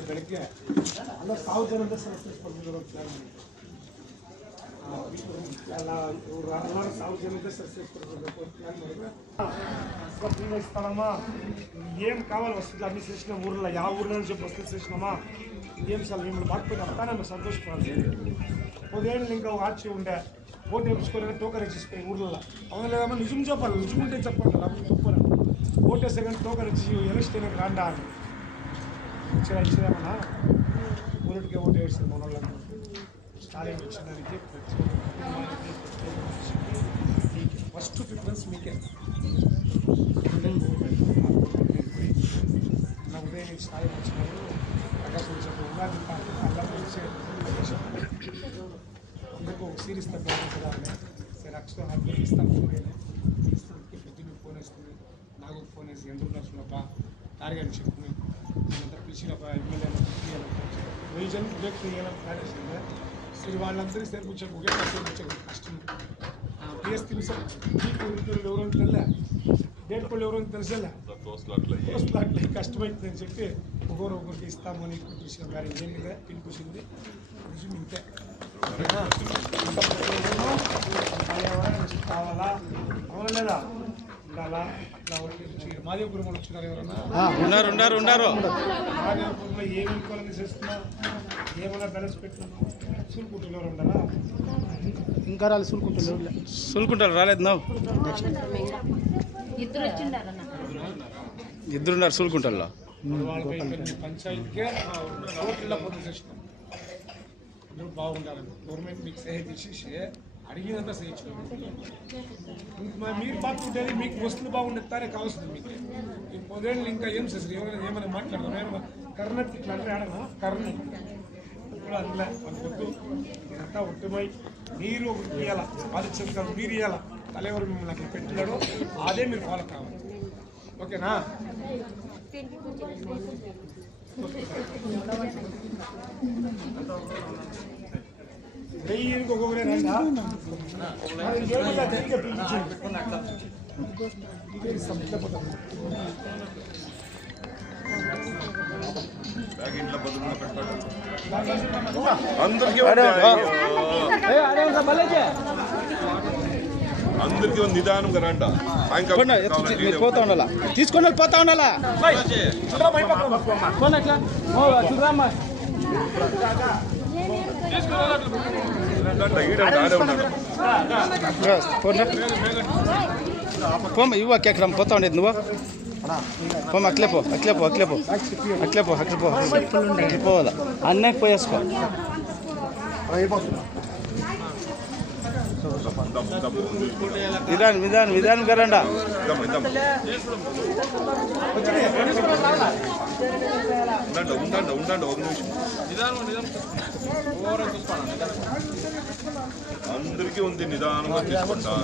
ಬೆಳಗ್ಗೆ ಅಲ್ಲ ಸಾವು ಜನದ ಎಲ್ಲರೂ ಸಾವು ಜನದ ఫ్రీగా ఇస్తానమ్మా ఏం కావాలి వస్తుంది అన్ని చేసిన ఊర్లో యా ఊర్లో నుంచి చెప్పి వస్తుంది చేసినామా ఏం సార్ మిమ్మల్ని బాగుపోయిన అత్తా మేము సంతోషపడాలి ఉదయం ఇంకా ఆర్చి ఉండే ఓటు వేయించుకోలేక టోకన్ ఇచ్చిపోయి ఊర్లో అవును లేదమ్మా నిజం చెప్పాలి నిజం ఉంటే చెప్పండి అప్పుడు చెప్పాలి ఓటు వేసే కానీ టోకన్ ఇచ్చి ఎలక్షన్ రాండా అని ఇచ్చేదామన్నా ఊరికి ఓటు వేస్తుంది మన వాళ్ళకి స్టాలిన్ ఇచ్చినదానికి ఫస్ట్ ప్రిఫరెన్స్ మీకే నా ఉదయం స్థాయి వచ్చినారు ప్రకాశం చెప్పి ఉగాది అల్లా అందుకు సీరియస్ తగ్గాలి సరే అక్షరం హ్యాపీ ఇస్తాను ఇస్తానికి ప్రతిని ఫోన్ వేస్తుంది నాకు ఫోన్ వేసి ఎందుకు నడుచున్నప్ప టార్గెట్ చెప్పుకుని అంతా పిలిచినప్ప ఎమ్మెల్యే రీజన్ బ్రేక్ ప్లాన్ వేసింది సరే వాళ్ళందరికీ సరి కూర్చొని ఒకే కూర్చోండి కష్టం పిఎస్ తెలుసా ఎవరో తెల్ల డేట్ పళ్ళు ఎవరో తెలిసేలా పోస్ట్లాట్లే కష్టమవుతుందని చెప్పి ఒకరికి ఇస్తామని చూసిన గారి జరిగిందే పిలిపించింది రుజువు ఇంతే కావాలా అవునా లేదా ఉండాలా అట్లా మాదేవపురం వాళ్ళు వచ్చినారు ఎవరన్నా మాదేవపురంలో ఏమి కొలని చేస్తున్నా ఏమన్నా బ్యాలెన్స్ పెట్టినా సూలుకుంటున్నారు ఎవరు ఉండాలా ఇంకా రాలేదు సూలుకుంటారు రాలేదు నా ఇద్దరున్నారు సూలుకుంటారులో పంచాయతీకే రోడ్ల పొద్దు చేసినాం బాగుండాలని గవర్నమెంట్ మీకు సహాయ తీసేసి అడిగినంత చేయించుకోండి మీరు బాగుంటేది మీకు వస్తువులు బాగుండేస్తానే కావాల్సింది మీకు ఈ పొదేళ్ళు ఇంకా ఏం చేస్తారు ఎవరైనా ఏమైనా మాట్లాడదాం ఏమన్నా కర్ణకి ఇట్లా అంటే ఆడనా కర్ణ ఇప్పుడు అందులో మనకొద్దు ఇదంతా ఒట్టుమై మీరు ఒకటి ఇవ్వాలా బాధించాలి మీరు ఇవ్వాలా తలెవరు మిమ్మల్ని అక్కడ పెట్టినాడో అదే మీరు ఫాలో కావాలి ఓకేనా వెయ్యికి ఒక్కొక్కరే రండా అందరికీ నిదానంగా రండి పోతా ఉండాలా తీసుకొని పోతా ఉండాలా పోమ్మ ఇవ్వ ఎక్కడ పోతా ఉండేది నువ్వు పోమ్మ అట్లే పోవాలా అన్నకి పోయేసుకో విధానం కరండా ఉండండి ఒక నిమిషం అందరికీ ఉంది నిదానంగా తీసుకుంటా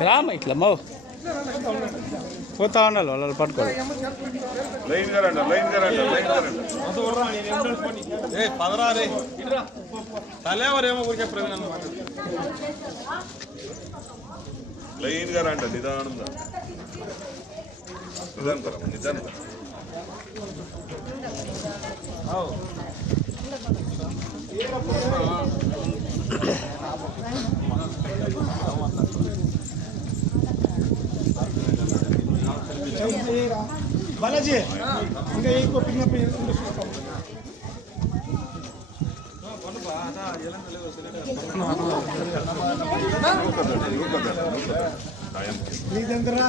రామ ఇట్లా మో పోతా ఉండాలి వాళ్ళు పట్టుకోవాలి లైన్ గా రండి తలేవరేమో ఊరికే లైన్ గా రండి నిదానంగా నిదానంగా బాలాజీ ఇంకా ఎక్కువ పిన్నప్పుడు నీదంతరా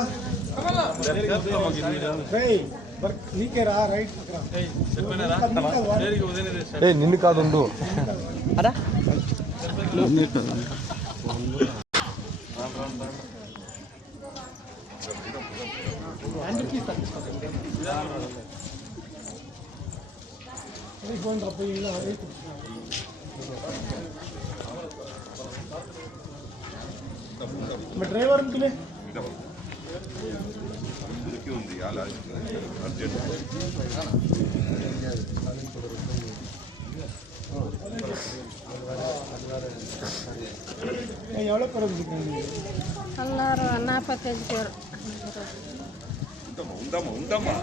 నీకే రా రైట్ నిన్ను కాదు అందరికీ తప్పిస్తుంది ఫోన్ తప్ప ఇలా అదే డ్రైవర్ అనుకునే అందరికీ ఉంది అలా అర్జెంట్ எவ்வளோ குறைஞ்சிருக்காங்க எல்லாரும் 45 பேர் ఉందమ్మా ఉందమ్మా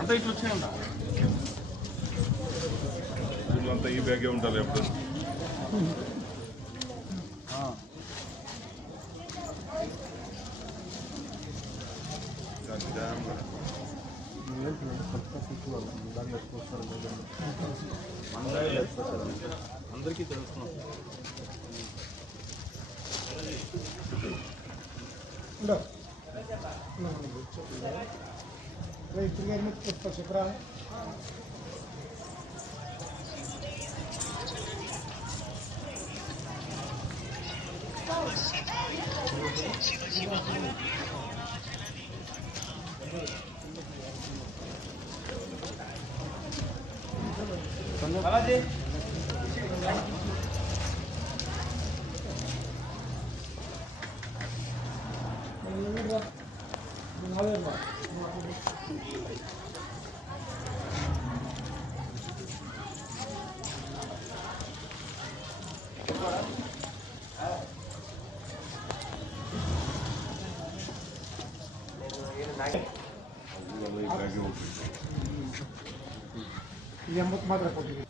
అంతా ఇట్లా వచ్చాయంట అంతా ఈ బ్యాగే ఉండాలి ఎప్పుడు అందరికీ తెలుస్తున్నాం చెప్పరా ఈ బ్యాగే ఉంటుంది ఈ ఎంబತ್ತು ಮಾತ್ರ ಕೊಟ್ಟಿದ್ದೀವಿ